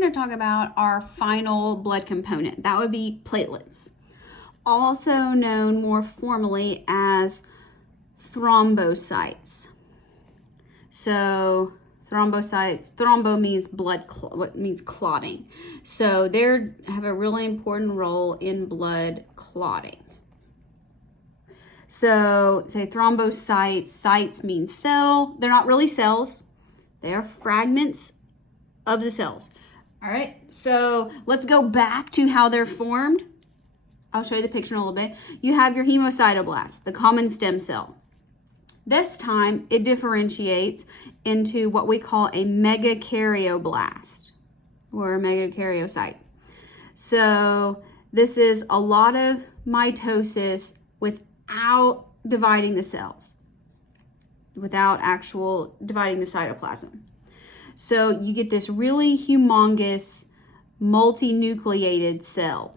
going to talk about our final blood component. That would be platelets, also known more formally as thrombocytes. So thrombocytes, thrombo means blood, what means clotting. So they have a really important role in blood clotting. So say thrombocytes, cytes means cell. They're not really cells. They are fragments of the cells. All right, so let's go back to how they're formed. I'll show you the picture in a little bit. You have your hemocytoblast, the common stem cell. This time it differentiates into what we call a megakaryoblast or a megakaryocyte. So this is a lot of mitosis without dividing the cells, without actual dividing the cytoplasm. So you get this really humongous multinucleated cell.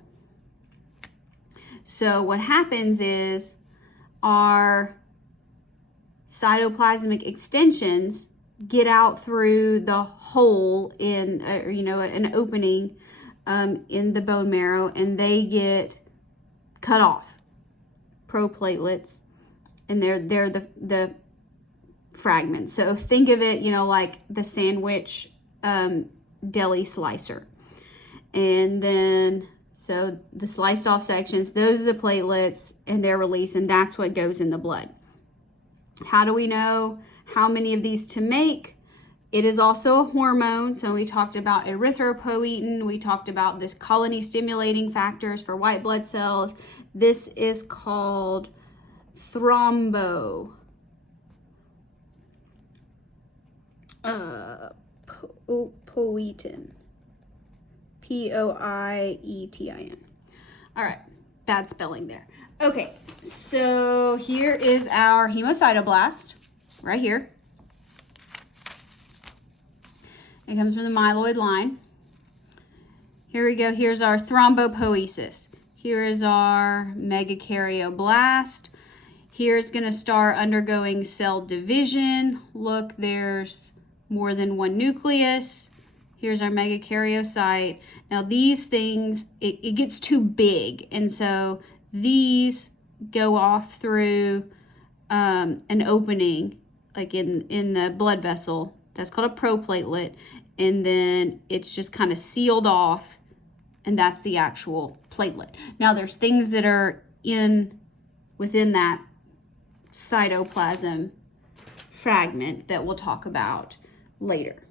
So what happens is our cytoplasmic extensions get out through the hole in, an opening in the bone marrow, and they get cut off. Proplatelets, and they're the fragments. So think of it, like the sandwich deli slicer. And then, so the sliced off sections, those are the platelets, and they're released, and that's what goes in the blood. How do we know how many of these to make? It is also a hormone. So we talked about erythropoietin. We talked about this colony stimulating factors for white blood cells. This is called thrombopoietin. Poietin. All right, bad spelling there. Okay, so here is our hemocytoblast right here. It comes from the myeloid line. Here we go. Here's our thrombopoiesis. Here is our megakaryoblast. Here's going to start undergoing cell division. Look, there's more than one nucleus. Here's our megakaryocyte. Now these things, it gets too big, and so these go off through an opening, like in the blood vessel. That's called a proplatelet, and then it's just kind of sealed off, and that's the actual platelet. Now there's things that are within that cytoplasm fragment that we'll talk about later.